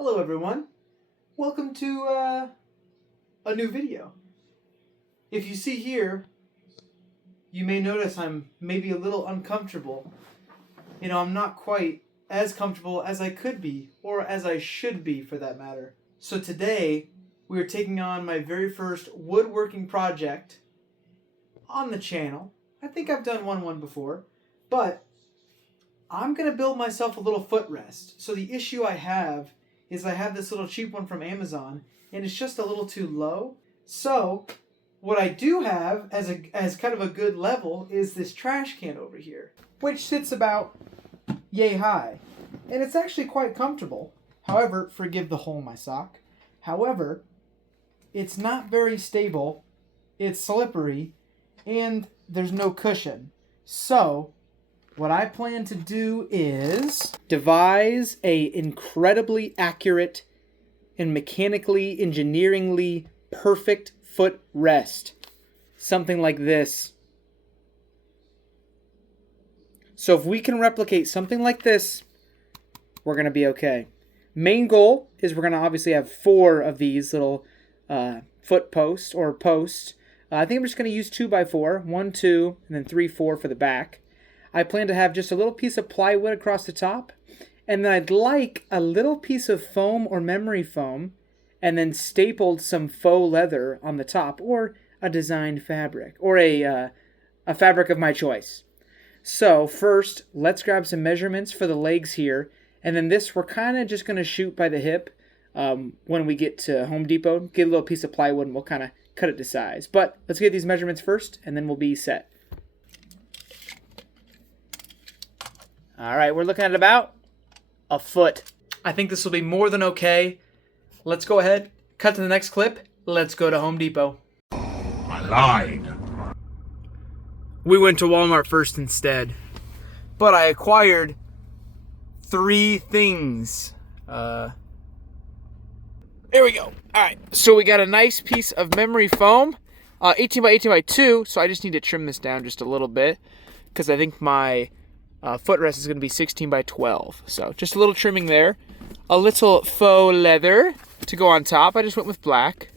Hello everyone, welcome to a new video. If you see here, you may notice I'm maybe a little uncomfortable. You know, I'm not quite as comfortable as I could be, or as I should be for that matter. So today, we are taking on my very first woodworking project on the channel. I think I've done one before, but I'm going to build myself a little footrest. So the issue I have is I have this little cheap one from Amazon, and it's just a little too low. So what I do have as kind of a good level is this trash can over here, which sits about yay high. And it's actually quite comfortable. However, forgive the hole in my sock. However, it's not very stable, it's slippery, and there's no cushion. So what I plan to do is devise a incredibly accurate and mechanically, engineeringly perfect footrest. Something like this. So if we can replicate something like this, we're going to be okay. Main goal is we're going to obviously have 4 of these little foot posts or posts. I think I'm just going to use 2x4, 1, 2, and then 3, 4 for the back. I plan to have just a little piece of plywood across the top, and then I'd like a little piece of foam or memory foam, and then stapled some faux leather on the top, or a designed fabric, or a fabric of my choice. So first, let's grab some measurements for the legs here, and then this we're kind of just going to shoot by the hip when we get to Home Depot. Get a little piece of plywood, and we'll kind of cut it to size. But let's get these measurements first, and then we'll be set. All right, we're looking at about a foot. I think this will be more than okay. Let's go ahead, cut to the next clip. Let's go to Home Depot. I lied. We went to Walmart first instead, but I acquired 3 things. Here we go. All right, so we got a nice piece of memory foam, 18 by 18 by 2. So I just need to trim this down just a little bit because I think my footrest is going to be 16 by 12. So just a little trimming there. A little faux leather to go on top. I just went with black.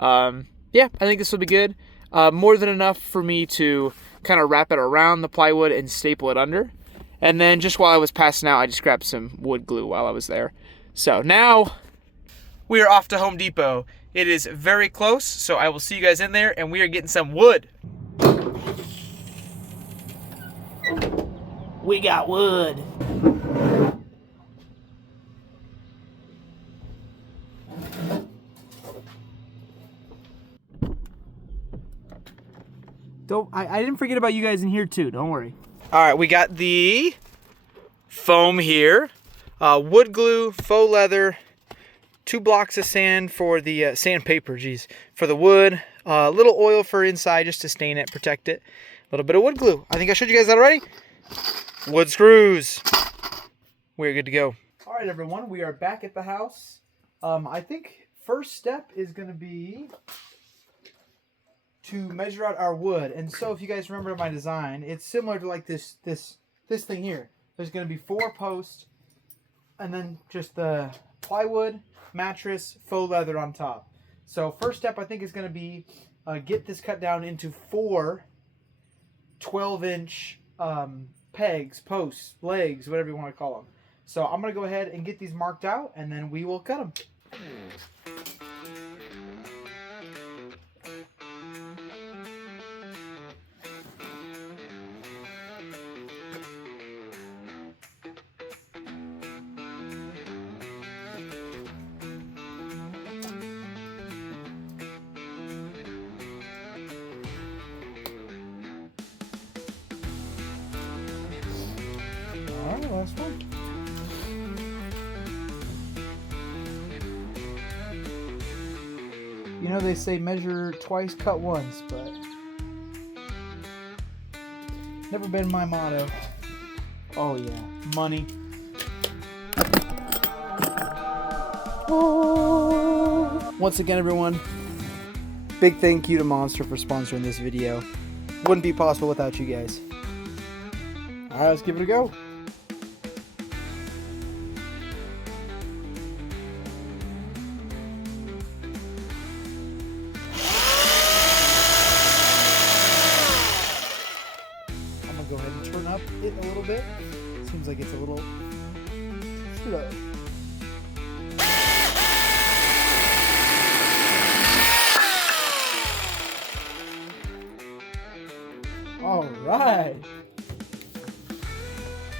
Yeah, I think this will be good. More than enough for me to kind of wrap it around the plywood and staple it under. And then just while I was passing out, I just grabbed some wood glue while I was there. So now we are off to Home Depot. It is very close, so I will see you guys in there, and we are getting some wood. We got wood. I didn't forget about you guys in here too, don't worry. All right, we got the foam here, wood glue, faux leather, 2 blocks of sand for the sandpaper, for the wood, a little oil for inside just to stain it, protect it, a little bit of wood glue. I think I showed you guys that already. Wood screws. We're good to go. All right, everyone, we are back at the house. I think first step is going to be to measure out our wood. And so if you guys remember my design, it's similar to like this thing here. There's going to be 4 posts and then just the plywood, mattress, faux leather on top. So first step I think is going to be get this cut down into 4 12-inch pegs, posts, legs, whatever you want to call them. So I'm going to go ahead and get these marked out, and then we will cut them. All right, last one. You know, they say measure twice, cut once, but never been my motto. Oh yeah, money. Oh. Once again, everyone, big thank you to Monster for sponsoring this video. Wouldn't be possible without you guys. Alright, let's give it a go. sounds like it's a little slow. All right.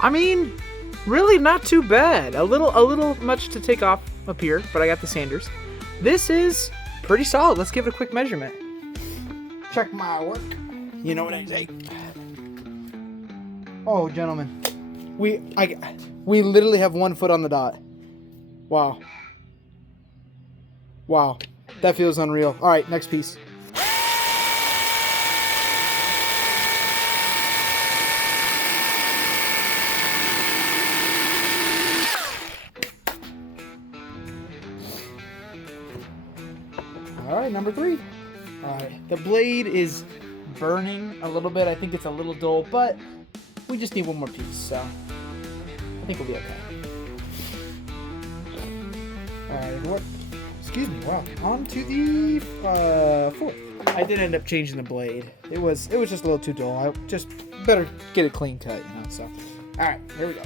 I mean, really not too bad. A little much to take off up here, but I got the sanders. This is pretty solid. Let's give it a quick measurement. Check my work. You know what I say. Oh, gentlemen, we literally have 1 foot on the dot. Wow. Wow, that feels unreal. All right, next piece. All right, number 3. All right, the blade is burning a little bit. I think it's a little dull, but we just need 1 more piece, so I think we'll be okay. All right, what? Excuse me. Wow. On to the 4th. I did end up changing the blade. It was just a little too dull. I just better get a clean cut, you know. So, all right, here we go.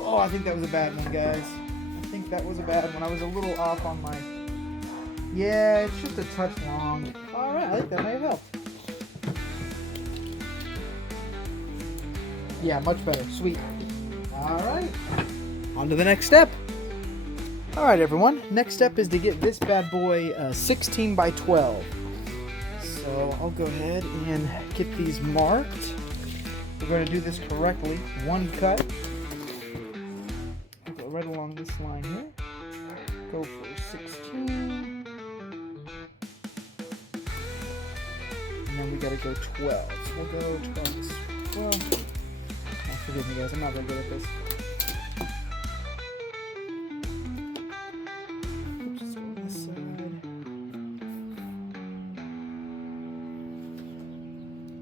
Oh, I think that was a bad one, guys. I think that was a bad one. I was a little off on my... Yeah, it's just a touch long. All right, I think that may have helped. Yeah, much better. Sweet. All right. On to the next step. All right, everyone. Next step is to get this bad boy 16 by 12. So I'll go ahead and get these marked. We're going to do this correctly. 1 cut. I'll go right along this line here. Go for 16. And then we got to go 12. So we'll go 12. Forgive me, guys. I'm not very good at this. Just go on this side.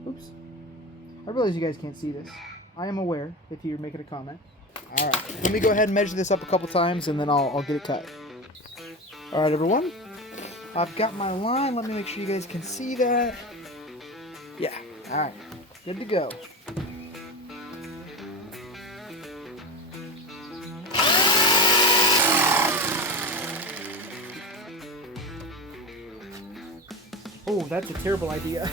Oops. I realize you guys can't see this. I am aware if you're making a comment. All right. Let me go ahead and measure this up a couple times, and then I'll get it cut. All right, everyone. I've got my line. Let me make sure you guys can see that. Yeah. All right. Good to go. Oh, that's a terrible idea.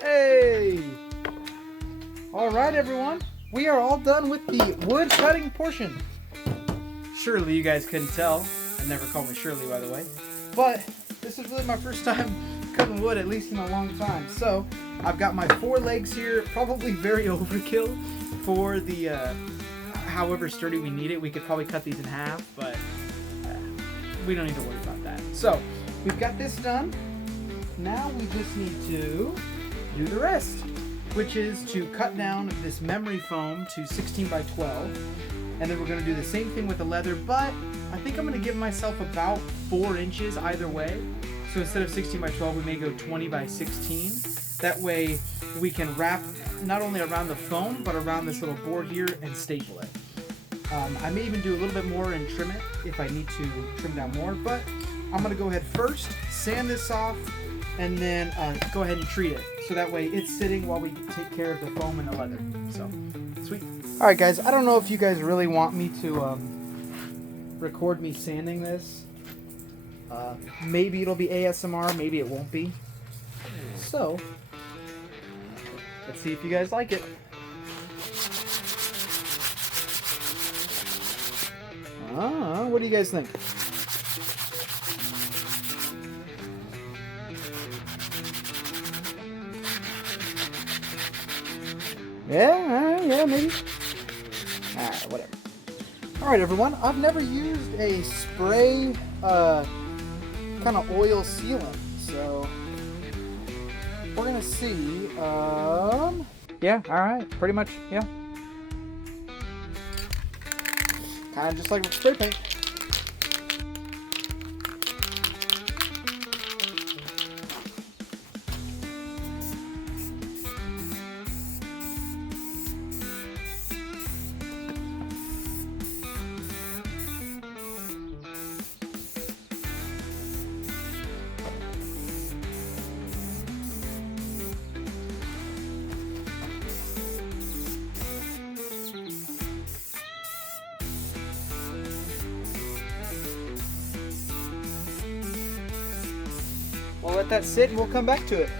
Hey! All right, everyone. We are all done with the wood cutting portion. Surely you guys couldn't tell. I never called me Shirley, by the way. But this is really my first time cutting wood, at least in a long time. So I've got my 4 legs here, probably very overkill for the however sturdy we need it. We could probably cut these in half, but we don't need to worry about that. So we've got this done. Now we just need to do the rest, which is to cut down this memory foam to 16 by 12. And then we're going to do the same thing with the leather, but I think I'm going to give myself about 4 inches either way. So instead of 16 by 12, we may go 20 by 16. That way we can wrap not only around the foam, but around this little board here and staple it. I may even do a little bit more and trim it if I need to trim down more, but I'm going to go ahead first, sand this off, and then go ahead and treat it. So that way it's sitting while we take care of the foam and the leather. So, sweet. All right, guys, I don't know if you guys really want me to record me sanding this. Maybe it'll be ASMR, maybe it won't be. So, let's see if you guys like it. What do you guys think? Yeah, maybe. Whatever. Alright, everyone. I've never used a spray kind of oil sealant, so we're gonna see. Yeah, alright. Pretty much, yeah. Kind of just like with spray paint. we'll let that sit and we'll come back to it.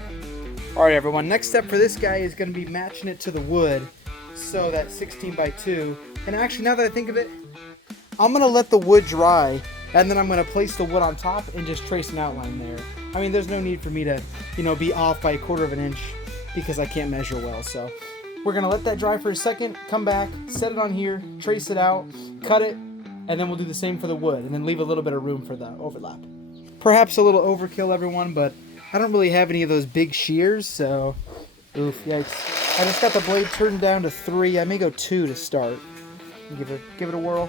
All right, everyone. Next step for this guy is going to be matching it to the wood. So that 16 by 2. And actually, now that I think of it, I'm going to let the wood dry, and then I'm going to place the wood on top and just trace an outline there. I mean, there's no need for me to, be off by 1/4 of an inch because I can't measure well. So we're going to let that dry for a second, come back, set it on here, trace it out, cut it, and then we'll do the same for the wood, and then leave a little bit of room for the overlap. Perhaps a little overkill, everyone, but I don't really have any of those big shears, so oof, yikes. I just got the blade turned down to 3. I may go 2 to start. Give it a whirl.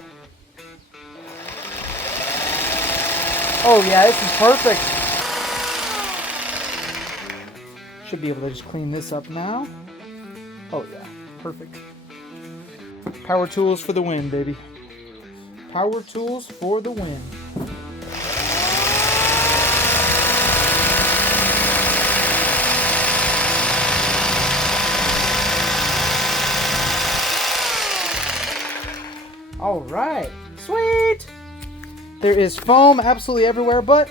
Oh yeah, this is perfect. Should be able to just clean this up now. Oh yeah, perfect. Power tools for the win, baby. Power tools for the win. All right, sweet. There is foam absolutely everywhere, but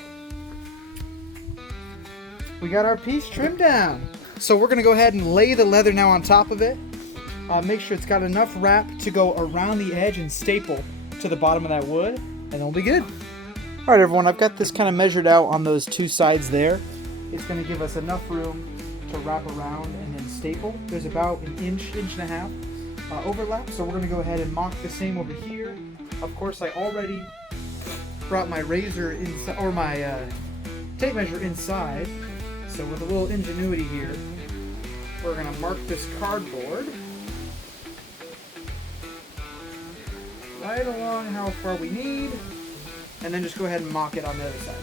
we got our piece trimmed down. So we're gonna go ahead and lay the leather now on top of it. Make sure it's got enough wrap to go around the edge and staple to the bottom of that wood, and it'll be good. All right, everyone, I've got this kind of measured out on those 2 sides there. It's gonna give us enough room to wrap around and then staple. There's about an inch and a half overlap, so we're gonna go ahead and mock the same over here. Of course, I already brought my razor inside, or my tape measure inside. So with a little ingenuity here, we're gonna mark this cardboard right along how far we need, and then just go ahead and mock it on the other side.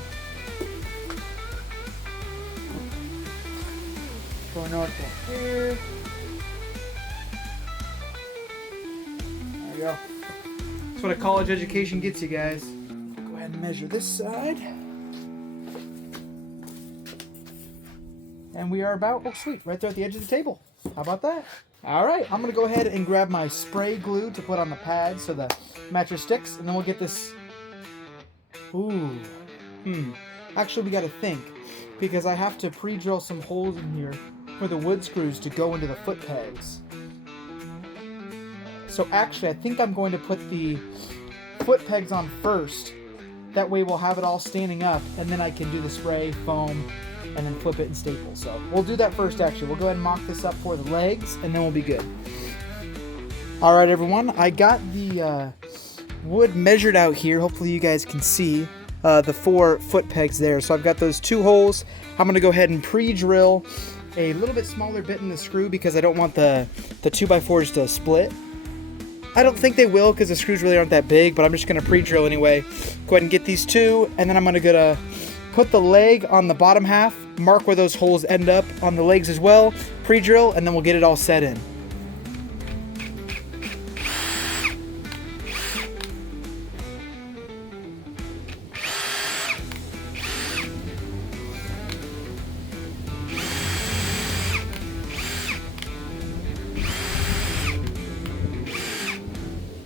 Going north here. There we go. That's what a college education gets you, guys. Go ahead and measure this side. And we are about, oh sweet, right there at the edge of the table. How about that? All right, I'm gonna go ahead and grab my spray glue to put on the pad so the mattress sticks, and then we'll get this. Actually, we gotta think, because I have to pre-drill some holes in here for the wood screws to go into the foot pegs. So actually, I think I'm going to put the foot pegs on first. That way we'll have it all standing up, and then I can do the spray, foam, and then flip it and staple. So we'll do that first, actually. We'll go ahead and mock this up for the legs, and then we'll be good. All right, everyone. I got the wood measured out here. Hopefully you guys can see the 4 foot pegs there. So I've got those 2 holes. I'm going to go ahead and pre-drill a little bit smaller bit in the screw because I don't want the 2x4s to split. I don't think they will because the screws really aren't that big, but I'm just going to pre-drill anyway. Go ahead and get these 2, and then I'm going to put the leg on the bottom half, mark where those holes end up on the legs as well, pre-drill, and then we'll get it all set in.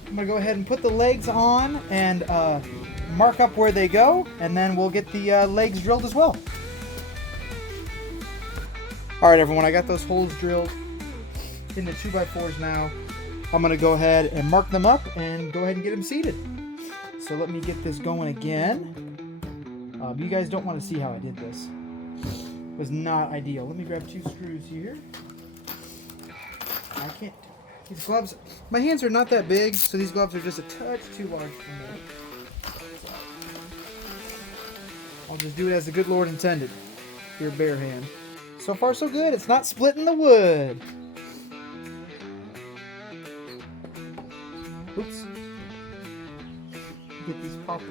I'm gonna go ahead and put the legs on and mark up where they go, and then we'll get the legs drilled as well. All right, everyone, I got those holes drilled in the 2x4s now. I'm gonna go ahead and mark them up and go ahead and get them seated. So let me get this going again. You guys don't want to see how I did this. It was not ideal. Let me grab 2 screws here. I can't. These gloves, my hands are not that big, so these gloves are just a touch too large for me. I'll just do it as the good Lord intended. Your bare hand. So far, so good. It's not splitting the wood. Oops. Get these properly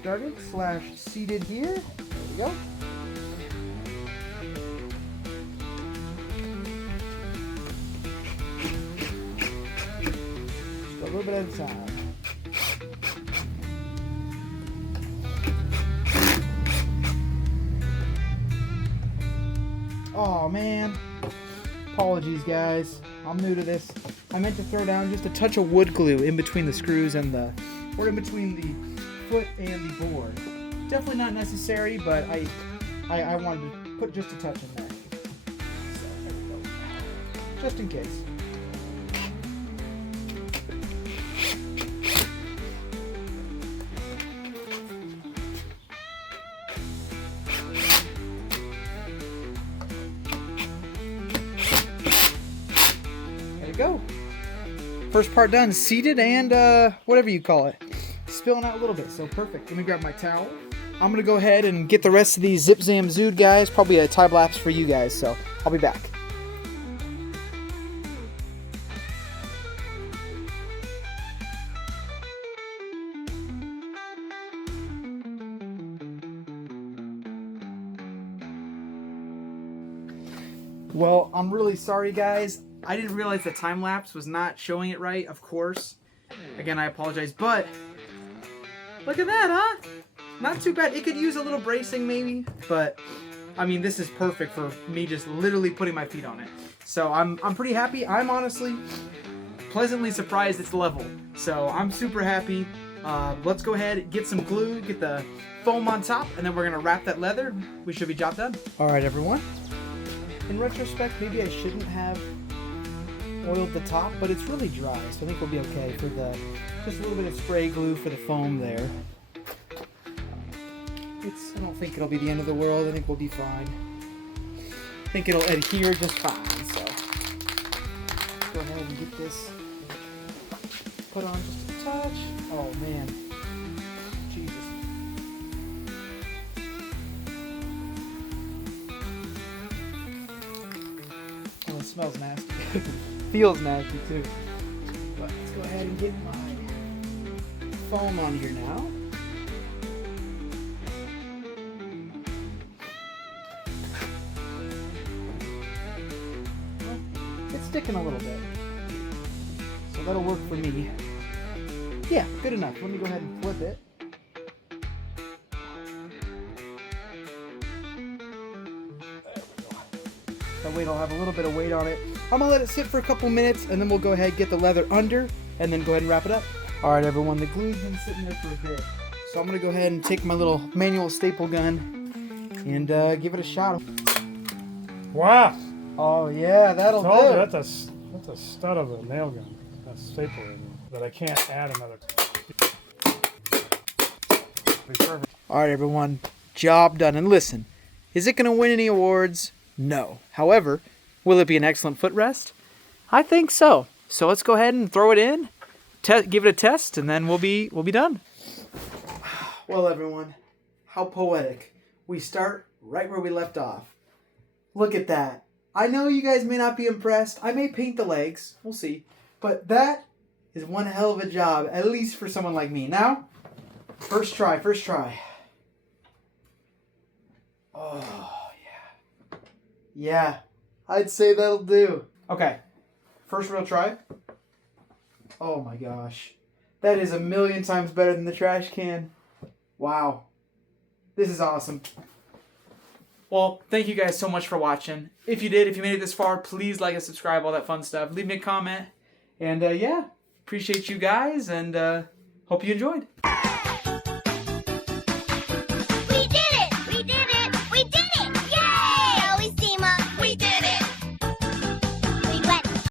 started / seated here. There we go. Just a little bit at a time. Oh man, apologies guys, I'm new to this. I meant to throw down just a touch of wood glue in between the screws and or in between the foot and the board. Definitely not necessary, but I wanted to put just a touch in there. So there we go. Just in case. There you go. First part done, seated and whatever you call it. Spilling out a little bit, so perfect. Let me grab my towel. I'm gonna go ahead and get the rest of these Zip Zam Zood guys, probably a time lapse for you guys, so I'll be back. Well, I'm really sorry guys. I didn't realize the time lapse was not showing it right, of course. Again, I apologize, but look at that, huh? Not too bad. It could use a little bracing maybe, but I mean, this is perfect for me just literally putting my feet on it. So I'm pretty happy. I'm honestly pleasantly surprised it's level. So I'm super happy. Let's go ahead, get some glue, get the foam on top, and then we're gonna wrap that leather. We should be job done. All right, everyone. In retrospect, maybe I shouldn't have oiled the top, but it's really dry, so I think we'll be okay for the just a little bit of spray glue for the foam there. I don't think it'll be the end of the world. I think we'll be fine. I think it'll adhere just fine. So let's go ahead and get this put on just a touch. Oh man, Jesus. Oh, it smells nasty. Feels nasty too. But let's go ahead and get my foam on here now. Sticking a little bit, so that'll work for me. Yeah, good enough. Let me go ahead and flip it. There we go. That way it'll have a little bit of weight on it. I'm gonna let it sit for a couple minutes, and then we'll go ahead and get the leather under, and then go ahead and wrap it up. All right, everyone, the glue's been sitting there for a bit, so I'm gonna go ahead and take my little manual staple gun and give it a shot. Wow. Oh yeah, that'll do. That's a stud of a nail gun. That's stapler that I can't add another. Perfect. All right, everyone, job done. And listen, is it going to win any awards? No. However, will it be an excellent footrest? I think so. So let's go ahead and throw it in, give it a test, and then we'll be done. Well, everyone, how poetic. We start right where we left off. Look at that. I know you guys may not be impressed. I may paint the legs. We'll see. But that is one hell of a job, at least for someone like me. Now, first try. Oh, yeah. Yeah, I'd say that'll do. Okay, first real try. Oh my gosh. That is a million times better than the trash can. Wow. This is awesome. Well, thank you guys so much for watching. If you made it this far, please like and subscribe, all that fun stuff. Leave me a comment. And yeah, appreciate you guys and hope you enjoyed.